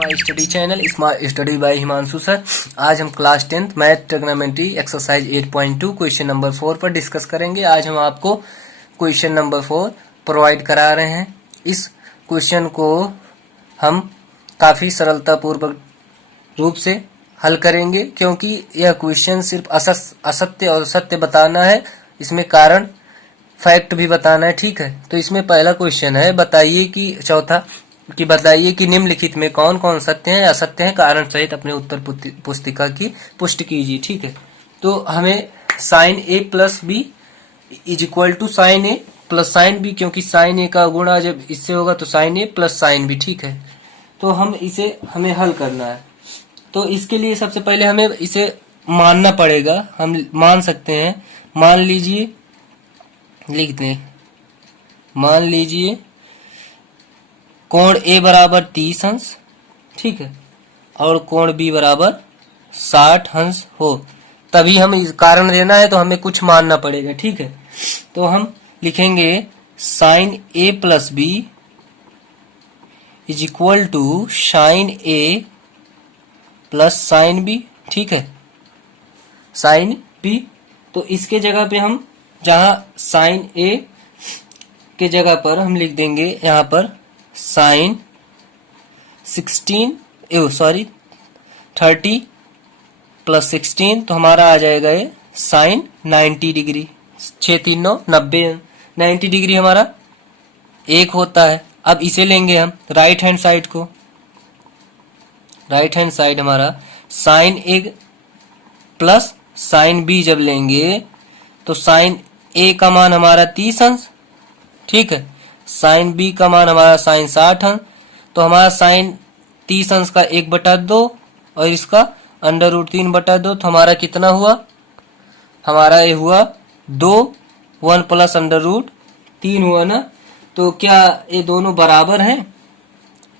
My study channel smart study bye Himanshu sir. आज हम class 10th math trigonometry exercise 8.2 question number 4 पर discuss करेंगे। आज हम आपको क्वेश्चन नंबर 4 प्रोवाइड करा रहे हैं। इस क्वेश्चन को हम काफ़ी सरलतापूर्वक रूप से हल करेंगे, क्योंकि यह क्वेश्चन सिर्फ असत्य और सत्य बताना है, इसमें कारण फैक्ट भी बताना है। ठीक है, तो इसमें पहला क्वेश्चन है, बताइए कि निम्नलिखित में कौन कौन सत्य है असत्य है, कारण सहित अपने उत्तर पुस्तिका की पुष्टि कीजिए। ठीक है, तो हमें sine A plus B is equal to sine A plus sine B, क्योंकि साइन ए का गुणा जब इससे होगा तो sine A plus sine B. ठीक है, तो हमें हल करना है। तो इसके लिए सबसे पहले हमें इसे मानना पड़ेगा। हम मान सकते हैं, मान लीजिए, लिख दें, मान लीजिए कोण ए बराबर 30 अंश, ठीक है, और कोण बी बराबर 60 अंश हो, तभी हम इस कारण देना है तो हमें कुछ मानना पड़ेगा। ठीक है, तो हम लिखेंगे sine A plus B is equal to sine A plus sine B. ठीक है, साइन बी, तो इसके जगह पे हम जहां साइन ए के जगह पर हम लिख देंगे यहां पर साइन 30 प्लस 16, तो हमारा आ जाएगा ये साइन 90 डिग्री। 6 3 9 90, 90 डिग्री हमारा एक होता है। अब इसे लेंगे हम राइट हैंड साइड को, राइट हैंड साइड हमारा sign A plus sine B जब लेंगे तो साइन ए का मान हमारा 30 अंश, ठीक है, साइन बी का मान हमारा साइन 60 अंश, तो हमारा साइन 30 अंश का 1/2 और इसका अंडर रूट 3/2, तो हमारा कितना हुआ, हमारा ये हुआ 2, 1 प्लस अंडर रूट 3 हुआ ना। तो क्या ये दोनों बराबर हैं?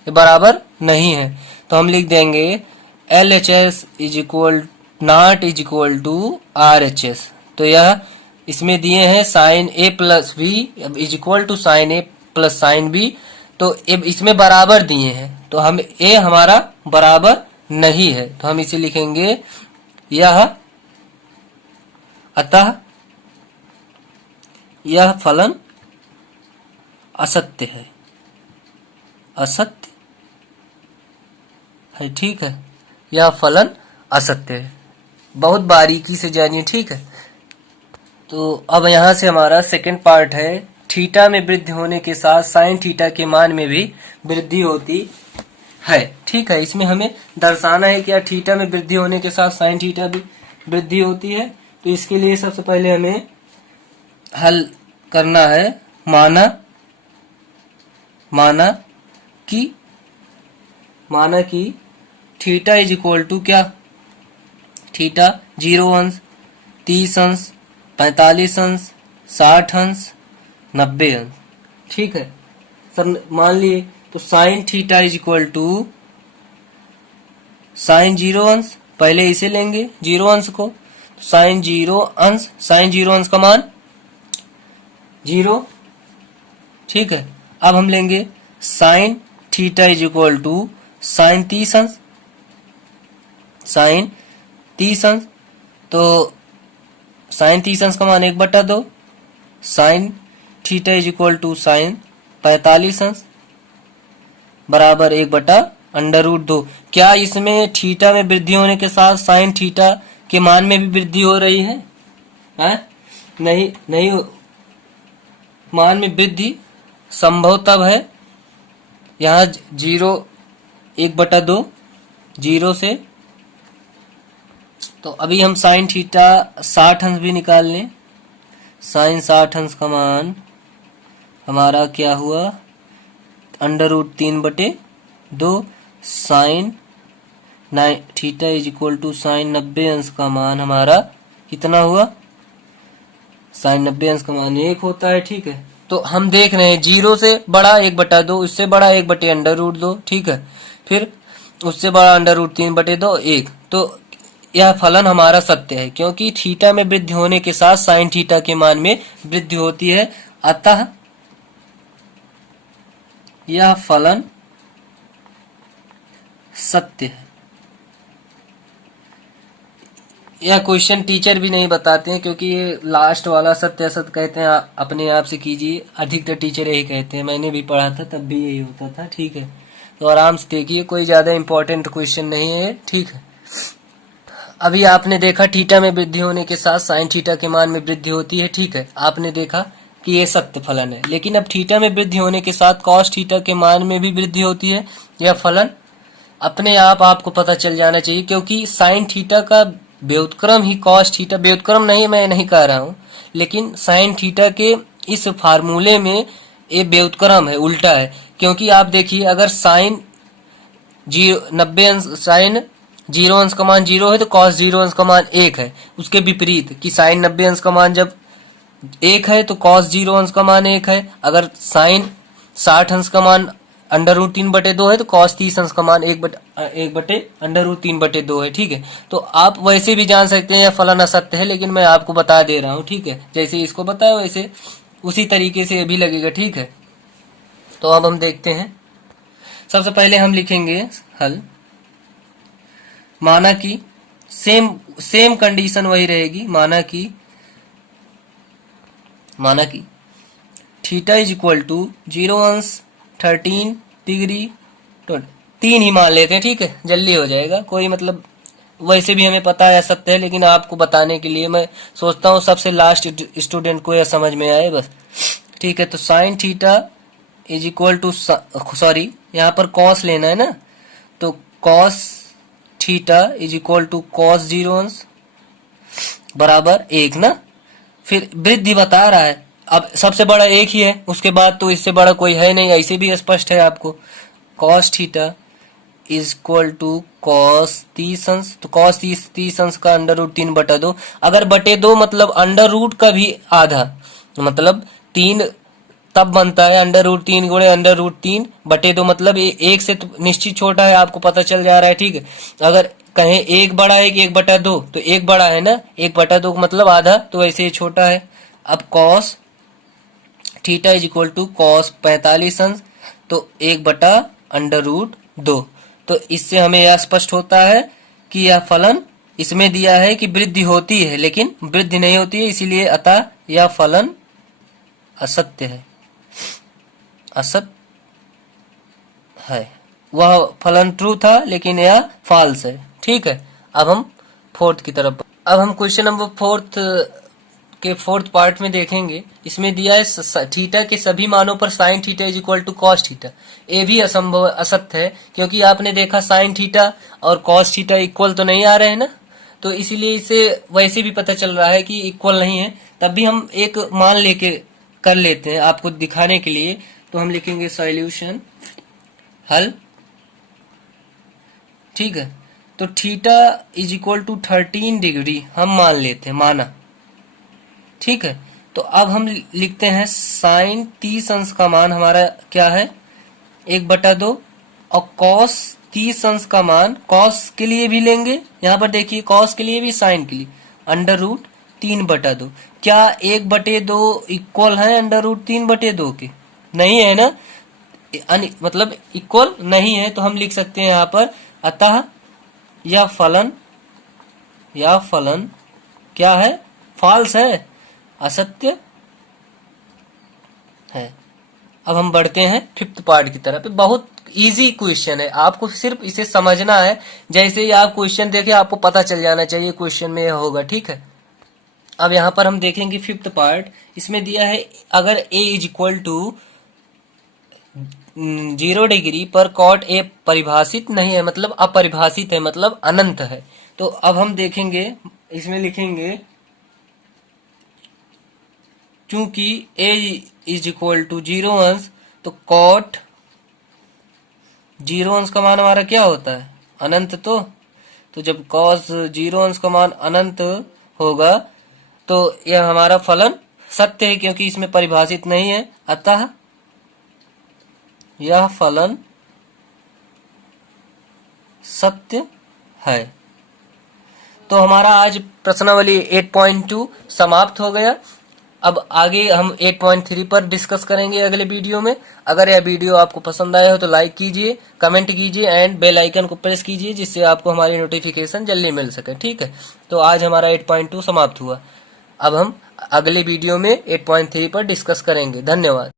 ये बराबर नहीं है, तो हम लिख देंगे LHS is equal not is equal to RHS। तो यह इसमें दिए हैं sine A plus B is equal to sine A plus sine B, तो इसमें बराबर दिए हैं, तो हम ए हमारा बराबर नहीं है, तो हम इसे लिखेंगे यह, अतः यह फलन असत्य है, असत्य है। ठीक है, यह फलन असत्य है। बहुत बारीकी से जानिए। ठीक है, तो अब यहां से हमारा सेकंड पार्ट है, थीटा में वृद्धि होने के साथ साइन थीटा के मान में भी वृद्धि होती है। ठीक है, इसमें हमें दर्शाना है कि थीटा में वृद्धि होने के साथ साइन थीटा भी वृद्धि होती है। तो इसके लिए सबसे पहले हमें हल करना है, माना कि थीटा इज इक्वल टू क्या, थीटा 0 अंश 30 अंश 45 अंश 60 अंश 90 अंश। ठीक है सर, मान लिए तो sine theta is equal to sine 0 अंश, पहले इसे लेंगे 0 अंश को, तो साइन 0 अंश का मान 0। ठीक है, अब हम लेंगे sine theta is equal to sine 30 अंश, साइन 30 अंश, तो साइन 30 अंश का मान 1/2, sine theta is equal to sine 45 अंश बराबर 1/√2। क्या इसमें थीटा में वृद्धि होने के साथ साइन थीटा के मान में भी वृद्धि हो रही है? नहीं, मान में वृद्धि संभव तब है यहाँ 0 1/2 0 से, तो अभी हम साइन थीटा 60 अंश भी निकाल लें। साइन 60 अंश का मान हमारा क्या हुआ, √3/2, sine theta is equal to sine 90 अंश का मान हमारा कितना हुआ, साइन 90 अंश का मान 1 होता है। ठीक है, तो हम देख रहे हैं 0 से बड़ा 1/2, उससे बड़ा 1/√2, ठीक है, फिर उससे बड़ा √3/2 1, तो यह फलन हमारा सत्य है, क्योंकि थीटा में वृद्धि होने के साथ साइन थीटा के मान में वृद्धि होती है, अतः यह फलन सत्य है। यह क्वेश्चन टीचर भी नहीं बताते हैं, क्योंकि ये लास्ट वाला सत्य असत्य कहते हैं अपने आप से कीजिए, अधिकतर टीचर यही कहते हैं। मैंने भी पढ़ा था तब भी यही होता था, ठीक है। तो आराम से देखिए, कोई ज्यादा इंपॉर्टेंट क्वेश्चन नहीं है, ठीक है। अभी आपने देखा थीटा में वृद्धि होने के साथ साइन थीटा के मान में वृद्धि होती है, ठीक है। आपने देखा कि ये सत्य फलन है। लेकिन अब थीटा में वृद्धि होने के साथ कॉस थीटा के मान में भी वृद्धि होती है। यह फलन अपने आप आपको पता चल जाना चाहिए, क्योंकि साइन थीटा का व्युत्क्रम ही कॉस थीटा, व्युत्क्रम नहीं मैं नहीं कह रहा हूं, लेकिन साइन थीटा के इस फार्मूले में ये व्युत्क्रम है, उल्टा है। क्योंकि आप देखिए, अगर साइन 90 अंश, साइन 0 अंश का मान 0 है तो कॉस 0 अंश का मान 1 है। उसके विपरीत कि साइन 90 अंश का मान जब 1 है तो कॉस 0 अंश का मान 1 है। अगर साइन 60 अंश का मान √3/2 है तो कॉस 30 अंश का मान 1/√3/2 है, ठीक है। तो आप वैसे भी जान सकते हैं यह फलन असत्य है, लेकिन मैं आपको बता दे रहा हूं, ठीक है। जैसे इसको बताया वैसे उसी तरीके से ये भी लगेगा, ठीक है। तो अब हम देखते हैं। सबसे पहले हम लिखेंगे हल। माना कि सेम कंडीशन वही रहेगी। माना कि थीटा इज इक्वल टू 0 अंश 13 डिग्री 3 ही मान लेते हैं, ठीक है, जल्दी हो जाएगा। कोई मतलब वैसे भी हमें पता है सत्य है, लेकिन आपको बताने के लिए मैं सोचता हूँ सबसे लास्ट स्टूडेंट को यह समझ में आए बस, ठीक है। तो sine theta is equal to, sorry यहाँ पर कॉस लेना है ना, तो cos theta is equal to cos 0 अंश बराबर 1 ना। फिर वृद्धि बता रहा है, अब सबसे बड़ा 1 ही है, उसके बाद तो इससे बड़ा कोई है नहीं, ऐसे भी स्पष्ट है आपको। Cos theta is equal to cos 30 अंश, तो कॉस 30 अंश का √3/2। अगर √2 मतलब अंडर रूट का भी आधा, मतलब 3 तब बनता है √3 गुणे √3/2, मतलब 1 से तो निश्चित छोटा है, आपको पता चल जा रहा है, ठीक है। अगर कहें 1 बड़ा है कि 1/2, तो 1 बड़ा है ना, 1/2 मतलब आधा, तो ऐसे ये छोटा है। अब cos theta is equal to cos 45 अंश, तो 1/√2। तो इससे हमें यह स्पष्ट होता है कि यह फलन इसमें दिया है कि वृद्धि होती है लेकिन वृद्धि नहीं होती है, इसीलिए अतः यह फलन असत्य है, असत्य है। वह फलन ट्रू था लेकिन यह फॉल्स है, ठीक है। अब हम फोर्थ की तरफ, अब हम क्वेश्चन नंबर फोर्थ पार्ट में देखेंगे। इसमें दिया है थीटा के सभी मानों पर sine theta is equal to cos theta. ये भी असंभव, असत्य है, क्योंकि आपने देखा साइन थीटा और कॉस थीटा इक्वल तो नहीं आ रहे हैं ना, तो इसीलिए इसे वैसे भी पता चल रहा है कि इक्वल नहीं है। तब भी हम एक मान लेके कर लेते हैं आपको दिखाने के लिए। तो हम लिखेंगे सॉल्यूशन, हल, ठीक है। तो theta is equal to 13 degree हम मान लेते हैं, माना, ठीक है। तो अब हम लिखते हैं साइन 30 अंश का मान हमारा क्या है, 1/2, और कॉस 30 अंश का मान कॉस के लिए भी लेंगे, यहां पर देखिए कॉस के लिए भी साइन के लिए √3/2। क्या 1/2 इक्वल है √3/2 के? नहीं है ना, मतलब इक्वल नहीं है, तो हम लिख सकते हैं यहाँ पर अतः यह फलन क्या है, फॉल्स है, असत्य है। अब हम बढ़ते हैं फिफ्थ पार्ट की तरफ। बहुत इजी क्वेश्चन है, आपको सिर्फ इसे समझना है। जैसे ही आप क्वेश्चन देखें आपको पता चल जाना चाहिए क्वेश्चन में यह होगा, ठीक है। अब यहाँ पर हम देखेंगे फिफ्थ पार्ट। इसमें दिया है अगर a is equal to 0 degree पर कॉट ए परिभाषित नहीं है, मतलब अपरिभाषित है, मतलब अनंत है। तो अब हम देखेंगे, इसमें लिखेंगे चूंकि a इज इक्वल टू 0 अंश, तो कॉट 0 अंश का मान हमारा क्या होता है, अनंत। तो जब कॉस 0 अंश का मान अनंत होगा तो यह हमारा फलन सत्य है, क्योंकि इसमें परिभाषित नहीं है, अतः यह फलन सत्य है। तो हमारा आज प्रश्नावली 8.2 समाप्त हो गया। अब आगे हम 8.3 पर डिस्कस करेंगे अगले वीडियो में। अगर यह वीडियो आपको पसंद आया हो तो लाइक कीजिए, कमेंट कीजिए एंड बेल आइकन को प्रेस कीजिए, जिससे आपको हमारी नोटिफिकेशन जल्दी मिल सके। ठीक है, तो आज हमारा 8.2 समाप्त हुआ। अब हम अगले वीडियो में 8.3 पर डिस्कस करेंगे। धन्यवाद।